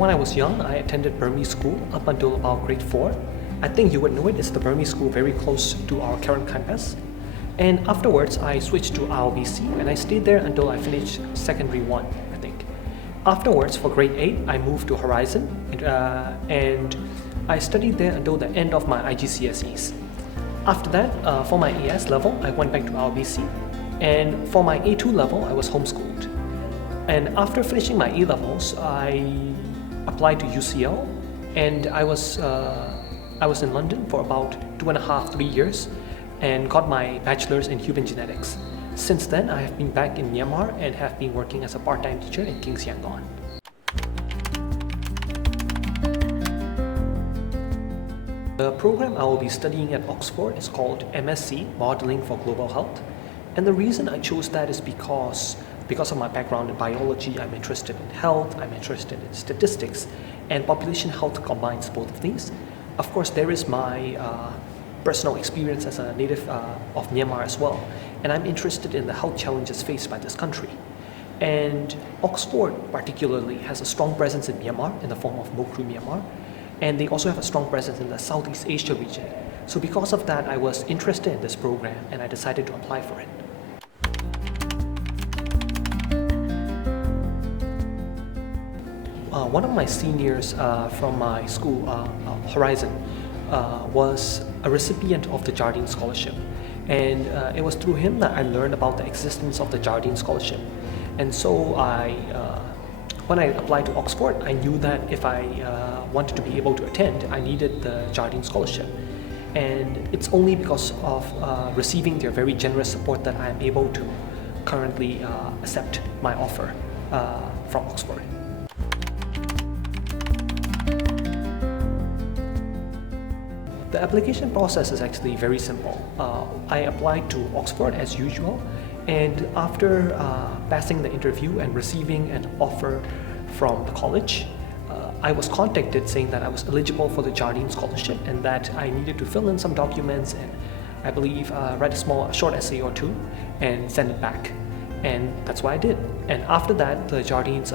when I was young, I attended Burmese school up until about grade 4. I think you would know it, it's the Burmese school very close to our current campus. And afterwards, I switched to RLBC and I stayed there until I finished secondary 1, I think. Afterwards, for grade 8, I moved to Horizon and I studied there until the end of my IGCSEs. After that, for my AS level, I went back to RLBC. And for my A2 level, I was homeschooled. And after finishing my A-levels, I applied to UCL, and I was in London for about 2.5 to 3 years and got my bachelor's in human genetics. Since then, I have been back in Myanmar and have been working as a part-time teacher in King's Yangon. The program I will be studying at Oxford is called MSc, Modeling for Global Health. And the reason I chose that is because of my background in biology. I'm interested in health, I'm interested in statistics, and population health combines both of these. Of course, there is my personal experience as a native of Myanmar as well, and I'm interested in the health challenges faced by this country. And Oxford particularly has a strong presence in Myanmar in the form of Mokru Myanmar, and they also have a strong presence in the Southeast Asia region. So because of that, I was interested in this program and I decided to apply for it. One of my seniors from my school, Horizon, was a recipient of the Jaridines Scholarship. And it was through him that I learned about the existence of the Jaridines Scholarship. And so when I applied to Oxford, I knew that if I wanted to be able to attend, I needed the Jaridines Scholarship. And it's only because of receiving their very generous support that I am able to currently accept my offer from Oxford. The application process is actually very simple. I applied to Oxford as usual, and after passing the interview and receiving an offer from the college, I was contacted saying that I was eligible for the Jaridines Scholarship and that I needed to fill in some documents and I believe write a short essay or two and send it back. And that's what I did. And after that, the Jaridines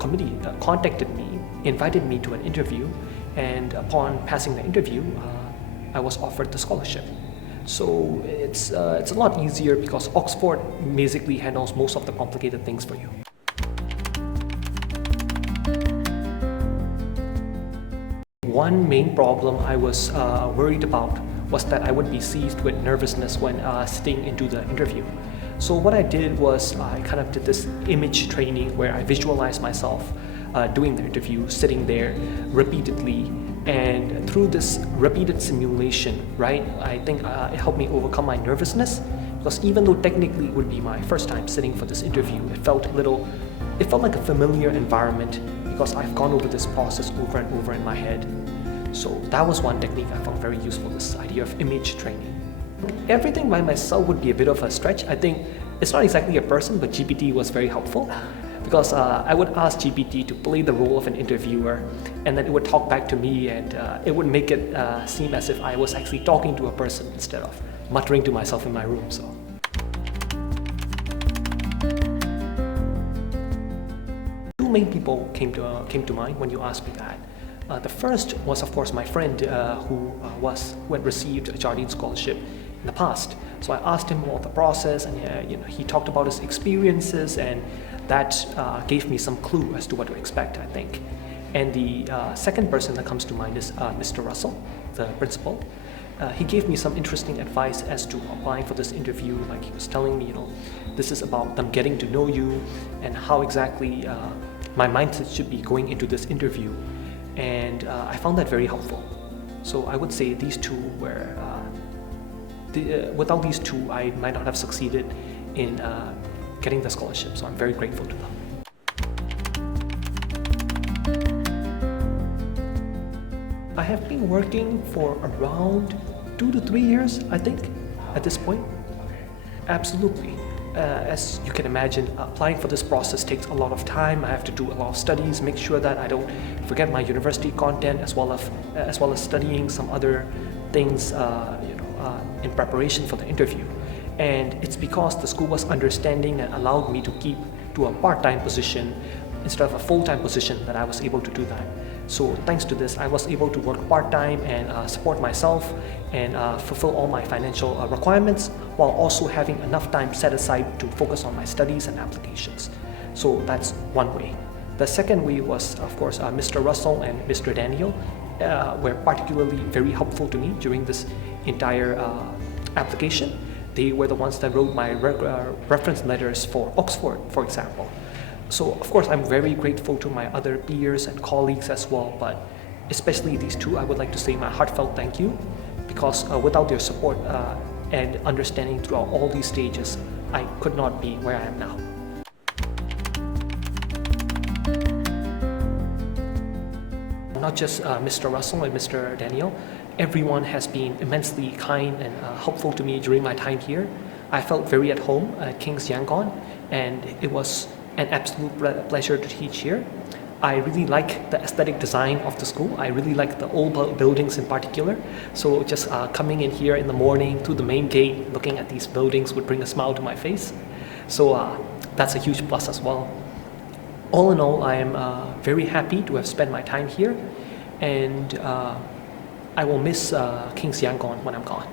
committee contacted me, invited me to an interview, and upon passing the interview, I was offered the scholarship. So it's a lot easier because Oxford basically handles most of the complicated things for you. One main problem I was worried about was that I would be seized with nervousness when sitting into the interview. So what I did was I kind of did this image training where I visualized myself doing the interview, sitting there repeatedly, and through this repeated simulation, right, I think it helped me overcome my nervousness, because even though technically it would be my first time sitting for this interview, it felt like a familiar environment because I've gone over this process over and over in my head. So that was one technique I found very useful, this idea of image training. Everything by myself would be a bit of a stretch. I think it's not exactly a person, but GPT was very helpful because I would ask GPT to play the role of an interviewer, and then it would talk back to me, and it would make it seem as if I was actually talking to a person instead of muttering to myself in my room. So. Two main people came to mind when you asked me that. The first was, of course, my friend who had received a Jaridines Scholarship in the past. So I asked him about the process, and he talked about his experiences, and that gave me some clue as to what to expect, I think. And the second person that comes to mind is Mr. Russell, the principal. He gave me some interesting advice as to applying for this interview. Like, he was telling me, this is about them getting to know you and how exactly my mindset should be going into this interview. And I found that very helpful. So I would say these two were, without these two, I might not have succeeded in getting the scholarship. So I'm very grateful to them. I have been working for around 2 to 3 years, I think, at this point. Absolutely. As you can imagine, applying for this process takes a lot of time. I have to do a lot of studies, make sure that I don't forget my university content, as well as studying some other things, in preparation for the interview. And it's because the school was understanding and allowed me to keep to a part-time position instead of a full-time position that I was able to do that. So thanks to this, I was able to work part-time and support myself and fulfill all my financial requirements while also having enough time set aside to focus on my studies and applications. So that's one way. The second way was, of course, Mr. Russell and Mr. Daniel were particularly very helpful to me during this entire application. They were the ones that wrote my reference letters for Oxford, for example. So of course I'm very grateful to my other peers and colleagues as well, but especially these two, I would like to say my heartfelt thank you, because without their support and understanding throughout all these stages, I could not be where I am now. Not just Mr. Russell and Mr. Daniel, everyone has been immensely kind and helpful to me during my time here. I felt very at home at King's Yangon, and it was an absolute pleasure to teach here. I really like the aesthetic design of the school. I really like the old buildings in particular. So just coming in here in the morning through the main gate, looking at these buildings would bring a smile to my face. So that's a huge plus as well. All in all, I am very happy to have spent my time here, and I will miss King's Yangon when I'm gone.